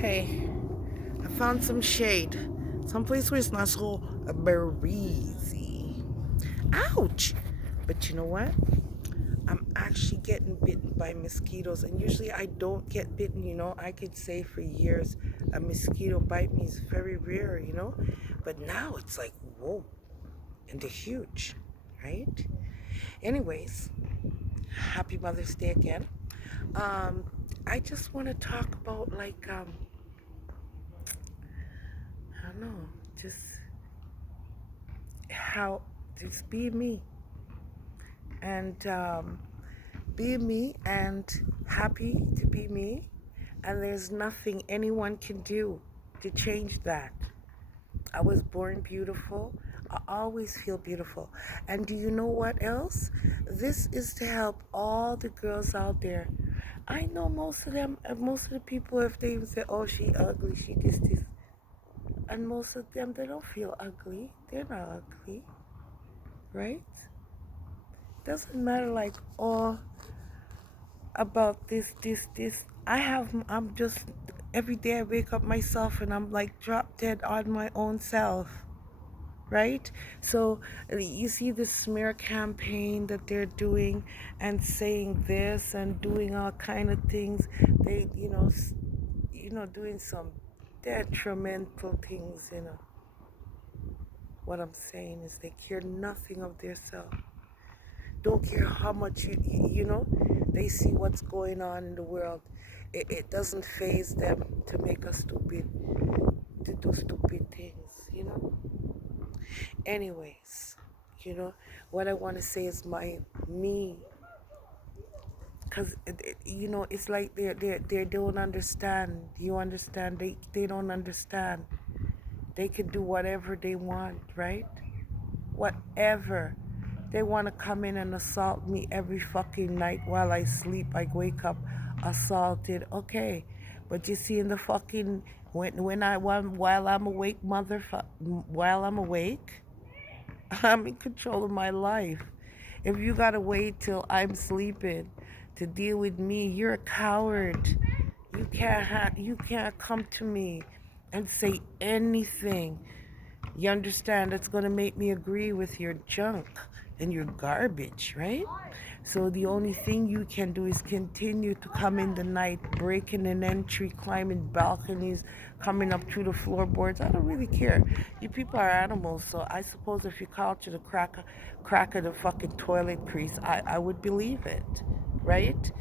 Hey, I found some shade. Someplace where it's not so breezy. Ouch! But you know what? I'm actually getting bitten by mosquitoes, and usually I don't get bitten, I could say for years a mosquito bite me is very rare. But now it's like, whoa, and they're huge, right? Anyways, happy Mother's Day again. Um, I just want to talk about I don't know, just how just be me and be me and happy to be me, and there's nothing anyone can do to change that. I was born beautiful. I always feel beautiful. And do you know what else? This is to help all the girls out there. I know most of them, most of the people, if they even say, oh, she ugly, she this, and most of them, they don't feel ugly. They're not ugly, right? Doesn't matter like all about this. I'm just, every day I wake up myself and I'm like drop dead on my own self, right? So you see this smear campaign that they're doing and saying this and doing all kind of things. They, doing some detrimental things. What I'm saying is they care nothing of their self. Don't care how much they see what's going on in the world. It doesn't phase them to make us stupid, to do stupid things. Anyways, you know what I want to say is my me, because it's like they don't understand. You understand? They don't understand. They could do whatever they want, right? Whatever. They want to come in and assault me every fucking night while I sleep. I wake up assaulted. Okay, but you see, in the fucking while I'm awake, while I'm awake, I'm in control of my life. If you gotta wait till I'm sleeping to deal with me, you're a coward. You can't come to me and say anything. You understand? That's going to make me agree with your junk and your garbage, right? So the only thing you can do is continue to come in the night, breaking an entry, climbing balconies, coming up through the floorboards. I don't really care. You people are animals, so I suppose if you call to the crack of the fucking toilet crease, I would believe it, right?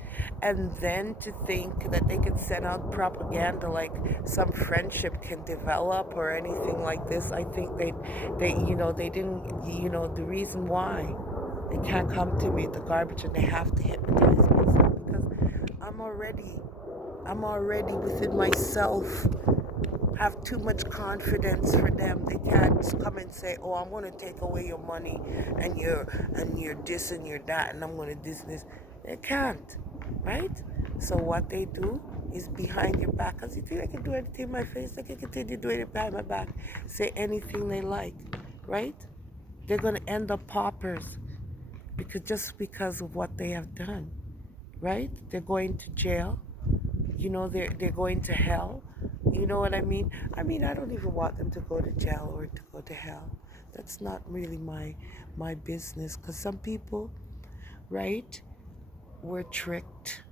And then to think that they can send out propaganda like some friendship can develop or anything like this. I think they didn't, the reason why they can't come to me with the garbage and they have to hypnotize myself because I'm already within myself have too much confidence for them. They can't come and say, "Oh, I'm going to take away your money and your this and your that, and I'm going to this." They can't, right? So what they do is behind your back, because you think they can do anything in my face, they can continue doing it behind my back, say anything they like, right? They're going to end up paupers because of what they have done, right? They're going to jail. They're going to hell. You know what I mean? I don't even want them to go to jail or to go to hell. That's not really my business, because some people, right, were tricked.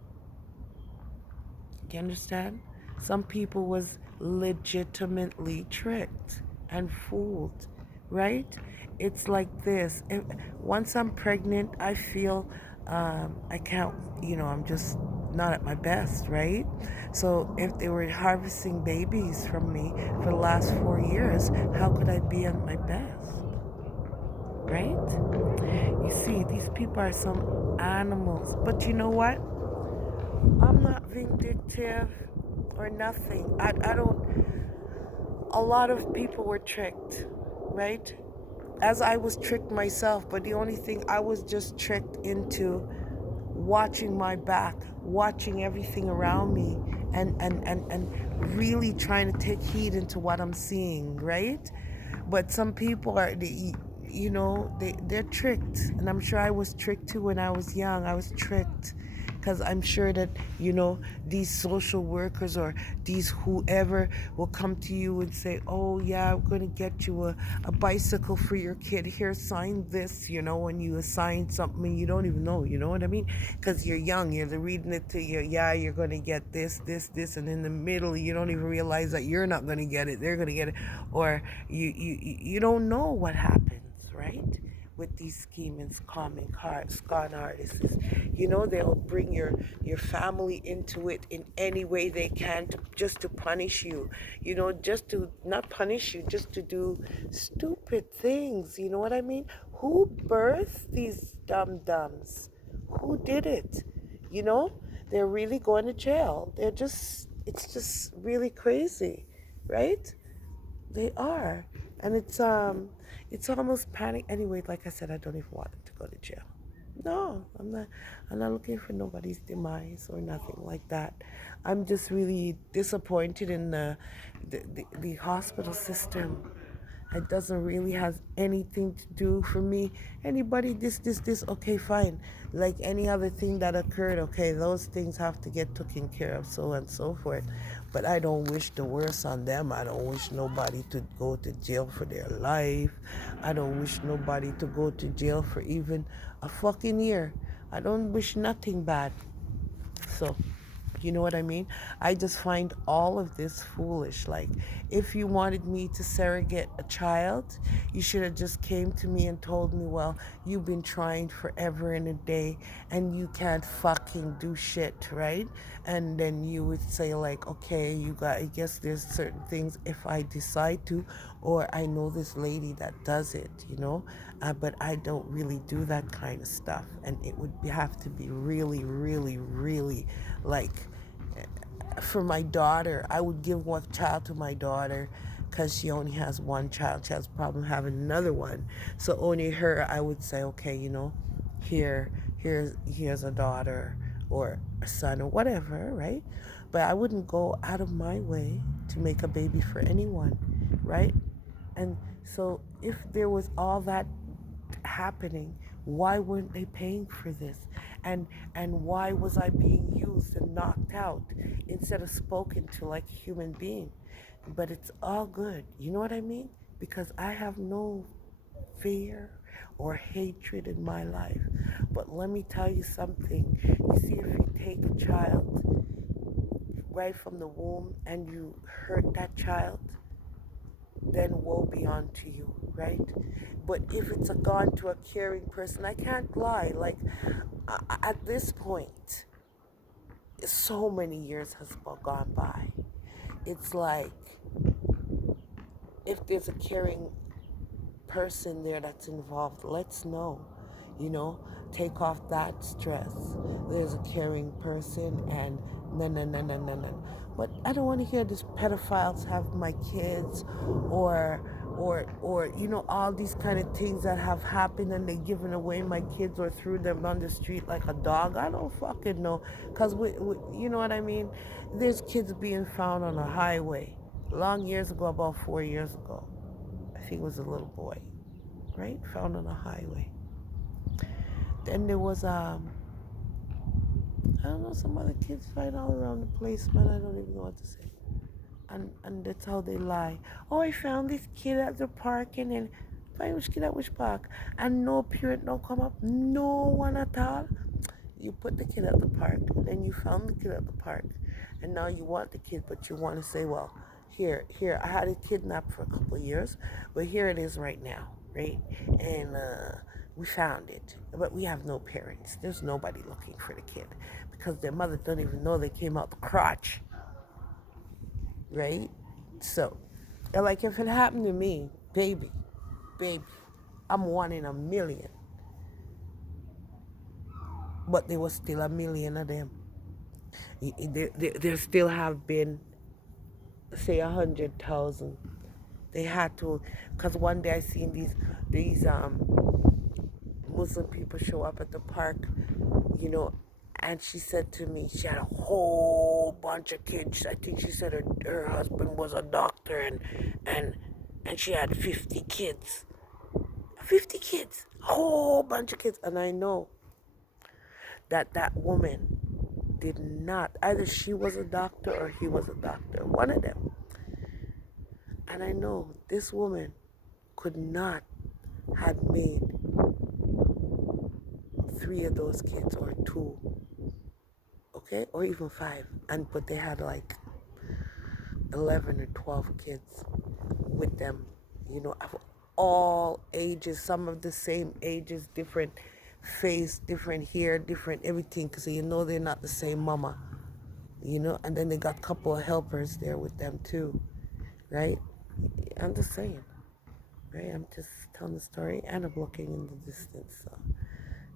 You understand? Some people was legitimately tricked and fooled, right? It's like this. Once I'm pregnant, I feel I can't, I'm just not at my best, right? So if they were harvesting babies from me for the last 4 years, how could I be at my best, right? You see, these people are some animals. But you know what? I'm not vindictive or nothing. I don't. A lot of people were tricked, right? As I was tricked myself, but the only thing I was just tricked into watching my back, watching everything around me, and really trying to take heed into what I'm seeing, right? But some people are, they're tricked, and I'm sure I was tricked too when I was young. I was tricked Because I'm sure that, these social workers or these whoever will come to you and say, oh, yeah, I'm going to get you a bicycle for your kid. Here, sign this, when you assign something you don't even know, you know what I mean? Because you're young, you're reading it to you, yeah, you're going to get this, and in the middle, you don't even realize that you're not going to get it, they're going to get it, or you don't know what happens, right? With these scheming, scamming con artists, they'll bring your family into it in any way they can just to punish you, just to not punish you, just to do stupid things. You know what I mean? Who birthed these dum dums? Who did it? You know, they're really going to jail. It's just really crazy, right? They are. And it's almost panic. Anyway, like I said, I don't even want them to go to jail. No, I'm not looking for nobody's demise or nothing like that. I'm just really disappointed in the hospital system. It doesn't really have anything to do for me. Anybody, this, okay, fine. Like any other thing that occurred, okay, those things have to get taken care of, so on and so forth. But I don't wish the worst on them. I don't wish nobody to go to jail for their life. I don't wish nobody to go to jail for even a fucking year. I don't wish nothing bad. So, you know what I mean? I just find all of this foolish. Like, if you wanted me to surrogate a child, you should have just came to me and told me, well, you've been trying forever and a day and you can't fucking do shit, right? And then you would say like, okay, I guess there's certain things if I decide to, or I know this lady that does it, but I don't really do that kind of stuff. And it would have to be really, really, really like for my daughter. I would give one child to my daughter because she only has one child. She has a problem having another one. So only her, I would say, okay, here's a daughter or a son or whatever, right? But I wouldn't go out of my way to make a baby for anyone, right? And so if there was all that happening, why weren't they paying for this? And why was I being used and knocked out instead of spoken to like a human being? But it's all good. You know what I mean? Because I have no fear or hatred in my life. But let me tell you something. You see, if you take a child right from the womb and you hurt that child, then woe be unto you, right? But if it's gone to a caring person, I can't lie. Like, at this point, so many years has gone by. It's like, if there's a caring person there that's involved, let's know, you know, take off that stress. There's a caring person, and no, no, no, no, no, no. But I don't want to hear these pedophiles have my kids, or all these kind of things that have happened, and they given away my kids or threw them on the street like a dog. I don't fucking know, cause you know what I mean. There's kids being found on a highway, long years ago, about 4 years ago. I think it was a little boy, right? Found on a highway. Then there was I don't know, some other kids find all around the place, man. I don't even know what to say. And that's how they lie. Oh, I found this kid at the park, and then find which kid at which park, and no parent don't come up, no one at all. You put the kid at the park, then you found the kid at the park, and now you want the kid, but you want to say, well, here, I had it kidnapped for a couple of years, but here it is right now, right? And we found it, but we have no parents. There's nobody looking for the kid because their mother don't even know they came out the crotch, right? So, like if it happened to me, baby, I'm one in a million, but there was still a million of them. There still have been, say, 100,000. They had to, because one day I seen these Muslim people show up at the park, you know, and she said to me, she had a whole bunch of kids. I think she said her husband was a doctor, and she had 50 kids. 50 kids, a whole bunch of kids. And I know that woman did not. Either she was a doctor or he was a doctor. One of them. And I know this woman could not have made three of those kids or two, okay, or even five, but they had like 11 or 12 kids with them, of all ages, some of the same ages, different face, different hair, different everything, because they're not the same mama, and then they got a couple of helpers there with them too, right? I'm just saying, right? I'm just telling the story and I'm looking in the distance, so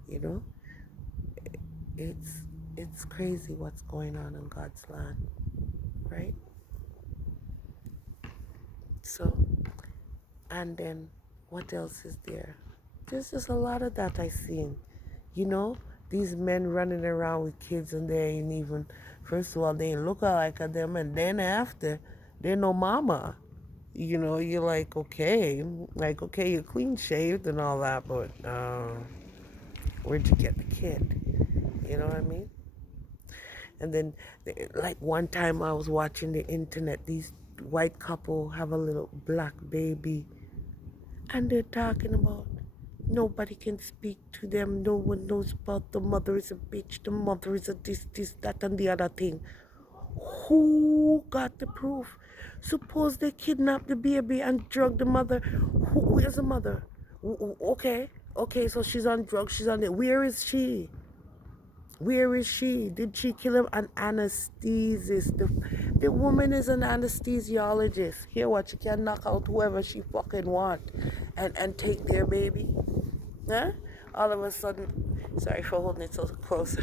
you know it's it's crazy what's going on in God's land, right? So, and then what else is there? There's just a lot of that I seen. You know, these men running around with kids and they ain't even, first of all, they ain't look alike of them, and then after, they're no mama. You're like, okay, you're clean shaved and all that, but where'd you get the kid? You know what I mean? And then, like one time I was watching the internet, these white couple have a little black baby, and they're talking about nobody can speak to them. No one knows about the mother is a bitch. The mother is a this, that, and the other thing. Who got the proof? Suppose they kidnapped the baby and drug the mother. Where's the mother? Okay, so she's on drugs. She's on it. Where is she? Where is she? Did she kill him? An anesthetist. The woman is an anesthesiologist. Hear what? She can knock out whoever she fucking want and take their baby. Huh? All of a sudden, sorry for holding it so close,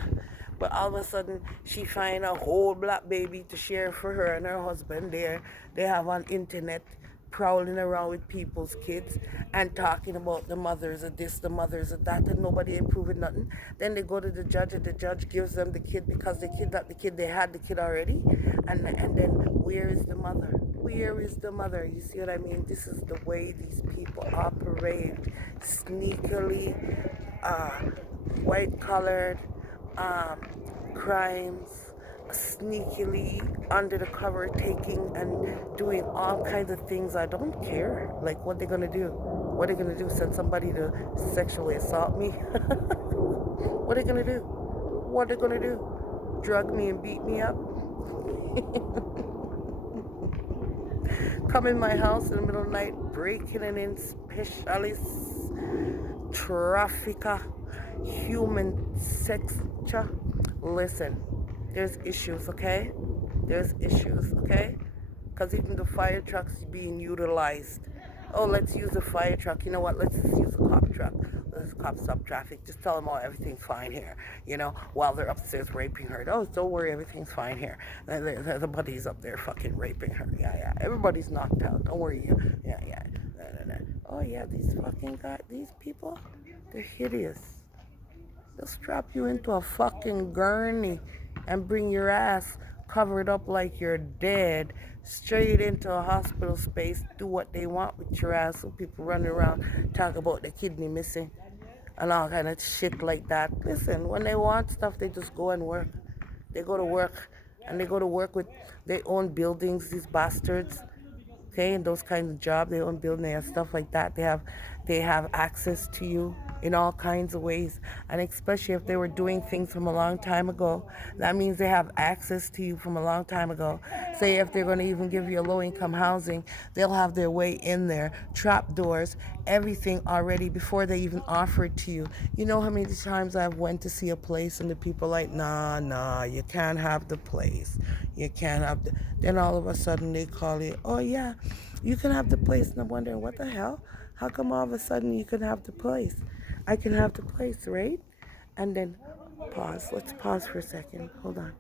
but all of a sudden she find a whole black baby to share for her and her husband. They have on internet prowling around with people's kids and talking about the mothers of this, the mothers of that, and nobody ain't proving nothing. Then they go to the judge, and the judge gives them the kid because they kidnapped the kid. They had the kid already, and then where is the mother? Where is the mother? You see what I mean? This is the way these people operate, sneakily, white-collared um, crimes, sneakily under the cover, taking and doing all kinds of things. I don't care. Like, what they gonna do? What are they gonna do? Send somebody to sexually assault me? What are they gonna do? What are they gonna do? Drug me and beat me up? Come in my house in the middle of the night, breaking and in specialists, trafficker, human sex. Listen, there's issues, okay? There's issues, okay? Because even the fire trucks being utilized. Oh, let's use the fire truck. You know what? Let's just use the cop truck. Let's cop stop traffic. Just tell them, oh, everything's fine here. While they're upstairs raping her. Oh, don't worry, everything's fine here. The buddy's up there fucking raping her. Yeah. Everybody's knocked out. Don't worry. Yeah. Oh, yeah, these fucking guys, these people, they're hideous. They'll strap you into a fucking gurney and bring your ass covered up like you're dead straight into a hospital space, do what they want with your ass. So people running around talk about the kidney missing and all kind of shit like that. Listen, when they want stuff, they just go and work. They go to work, and they go to work with their own buildings, these bastards. Okay, and those kinds of jobs, they own buildings and stuff like that. They have access to you in all kinds of ways, and especially if they were doing things from a long time ago, that means they have access to you from a long time ago. Say if they're going to even give you a low-income housing, they'll have their way in there, trap doors, everything already before they even offer it to you. You know how many times I've went to see a place and the people like, nah, you can't have the place. You can't have the. Then all of a sudden they call you, oh yeah, you can have the place. And I'm wondering, what the hell? How come all of a sudden you can have the place? I can have the place, right? And then pause. Let's pause for a second. Hold on.